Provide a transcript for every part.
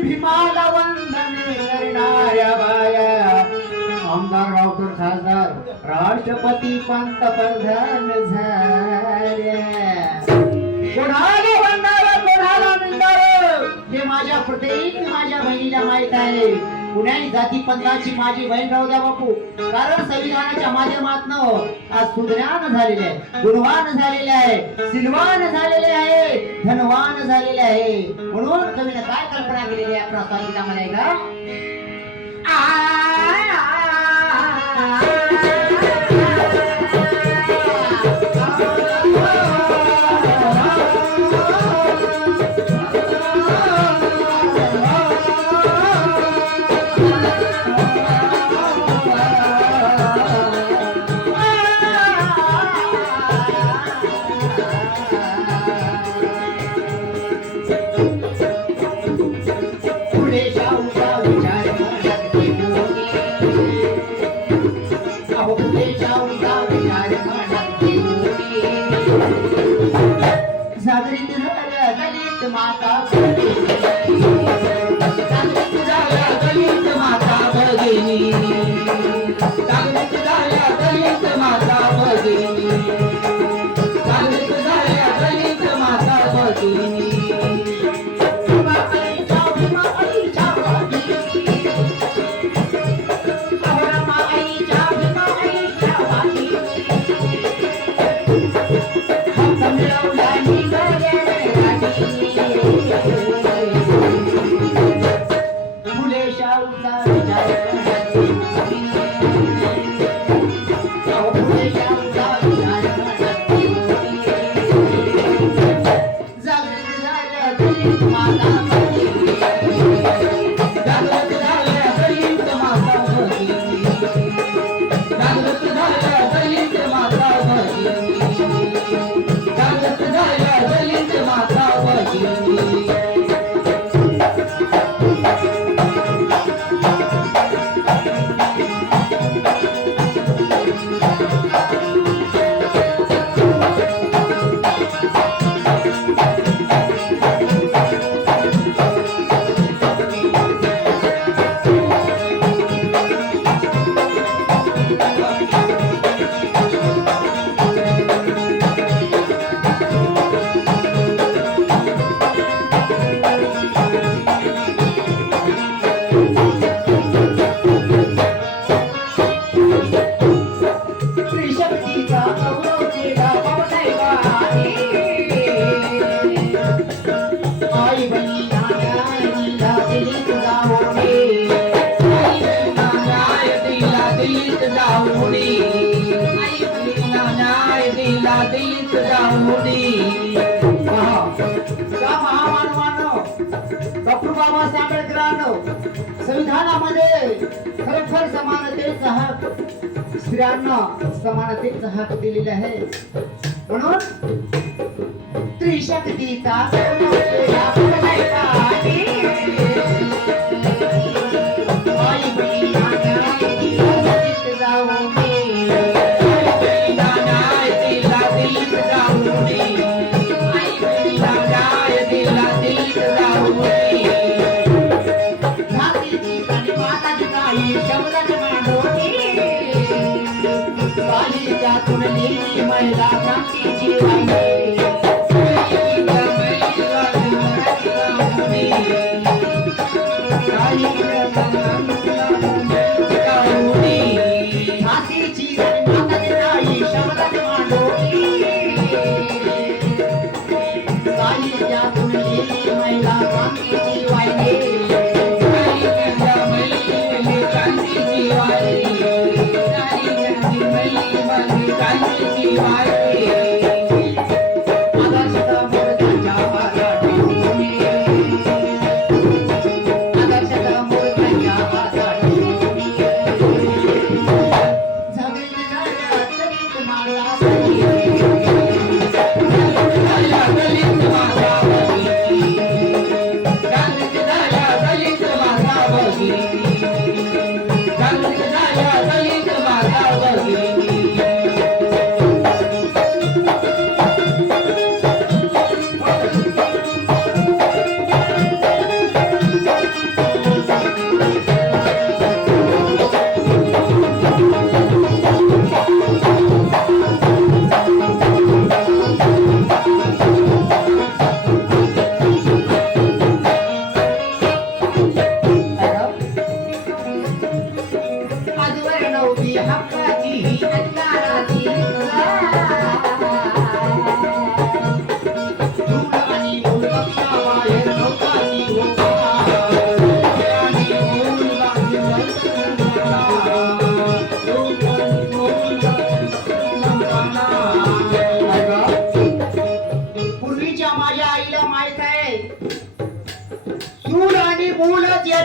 भीमाला वंदन करणाऱ्या बाया आमदार राऊतर खासदार राष्ट्रपती पंतप्रधान झाल्या कोणाला वंदार कोणाला निंदार हे माझ्या प्रत्येक माझ्या बहिणीला माहित आहे कुणाही जाती पंथाची माझी बहीण राहू द्या बापू कारण संविधानाच्या माध्यमातून आज सुज्ञान झालेले आहे गुणवान झालेले आहे सिलवान झालेले आहे धनवान झालेले आहे म्हणून कवीने काय कल्पना केलेली आहे आपल्या संगीतामध्ये का डॉक्टर बाबासाहेब आंबेडकरांनी संविधानामध्ये खरोखर समानतेचा हक स्त्रियांना समानतेचा हक दिलेला आहे म्हणून त्रिशक्तीचा महिला क्रांतीची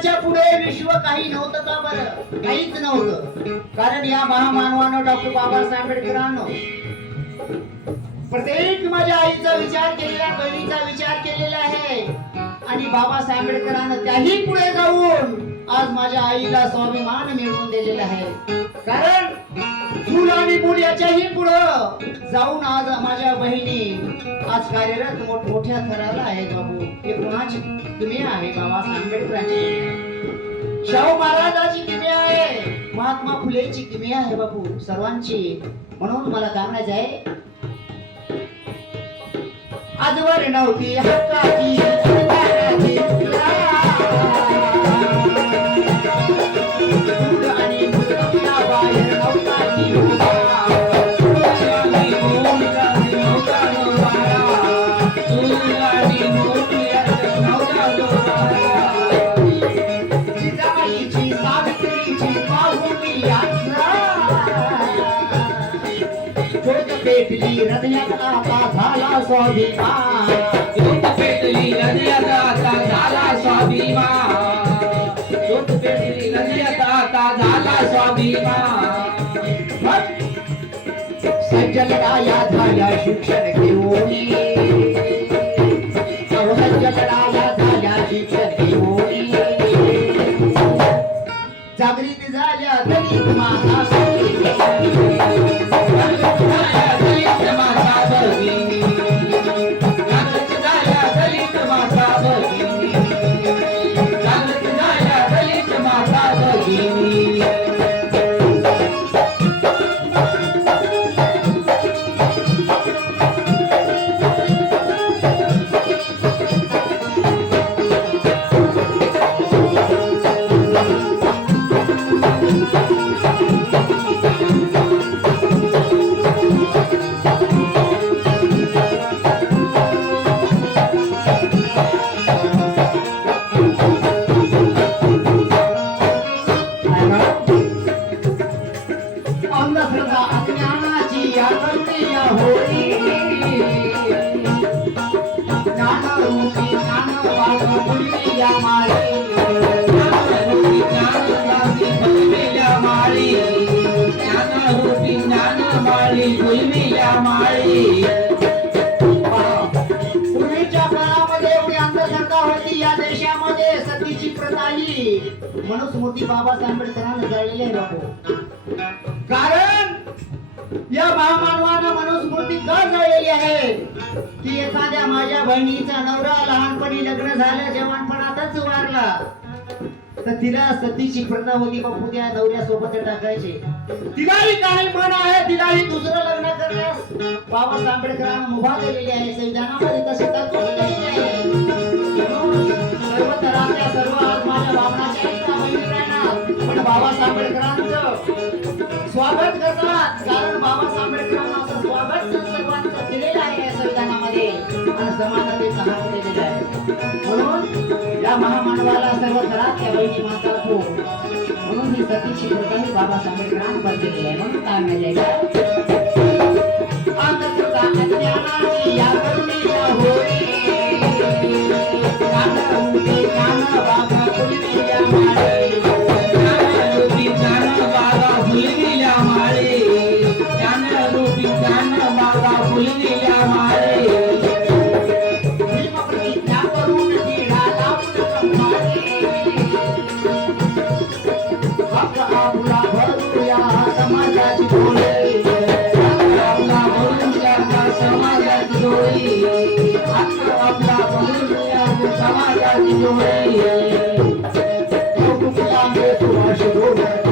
यांच्या पुढे विश्व काही नव्हतं का बरं? काहीच नव्हतं. कारण या महामानवानं डॉक्टर बाबासाहेब आंबेडकरांनो प्रत्येक माझ्या आईचा विचार केलेला, बहिणीचा विचार केलेला आहे. आणि बाबासाहेब आंबेडकरांना त्याही पुढे जाऊन आज माझ्या आईला स्वाभिमान मिळवून दिलेला आहे. कारण चूल आणि मूल याच्याही पुढं जाऊन आज माझ्या बहिणी आज कार्यरत मोठमोठ्या थराला आहेत. बाबू हे कोणाची किमया आहे? बाबासाहेब आंबेडकरांची, शाहू महाराजांची किमया आहे, महात्मा फुलेची किमया आहे बापू, सर्वांची. म्हणून मला काय म्हणायचं आहे, आजवर नव्हती हक्काची सुधाराची आणि मुलगीला बाहेर नव्हताची जिजाबाईची सावित्रीची बाहुली यात्रा ज्योत पेटली हृदयात आता झाला स्वाभिमान, ज्योत पेटली हृदयात आता झाला स्वाभिमान, ज्योत पेटली हृदयात आता झाला स्वाभिमान. सज्जलराया झाल्या शिक्षण घेऊन, सज्जलराया झाल्या शिक्षण घेऊन, जागृत झाल्या दलित माता पूर्वीच्या काळामध्ये एवढी अंधश्रद्धा होती या देशामध्ये, सतीची प्रथा ही मनुस्मृती बाबासाहेब आंबेडकरांनी जाळलेली आहे बापू. कारण या महामानवानं मनुस्मृती का जाळलेली आहे की एखाद्या माझ्या बहिणीचा नवरा लहानपणी लग्न झालं, जवानपणातच वारला, तर तिला सतीची प्रथा होती बापू, त्या नवऱ्यासोबत टाकायचे. तिलाही काही मन आहे, तिलाही दुसरं लग्न करण्यास बाबासाहेब आंबेडकरांना मुभा दिलेली आहे. संविधानामध्ये तशी तरतूद केलेली आहे. सर्व तऱ्हाच्या सर्व आज माझ्या भावनाच्या पण बाबासाहेब आंबेडकरांचं स्वागत करतात. कारण बाबासाहेब आंबेडकरांना असं स्वागत सर्वांचं दिलेलं आहे संविधानामध्ये आणि समानतेचा हक्क दिलेला आहे. म्हणून या महामानवाला सर्व तऱ्हाच्या बहिणी मानतात हो. म्हणून ही सतीची प्रथा ही बाबासाहेब आंबेडकरांनी बंद आहे. म्हणून काय माहिती अंधश्रद्धा अज्ञानाची या करुणीच्या होळी कानरूपी ज्ञानबागा फुलविल्या माळे, ज्ञानरूपी ज्ञानबागा फुलविल्या माळे, ज्ञानरूपी ज्ञानबागा फुलविल्या माळे. भीमप्रतिज्ञा करून तिढा लावून ब्रह्माने, हक्क आपला भरूया समाजाची डोळे, समाजाची डोळी, हक्क आपला भरूया समाजाची डोळी. कौतुक लांबे सुभाष डोळे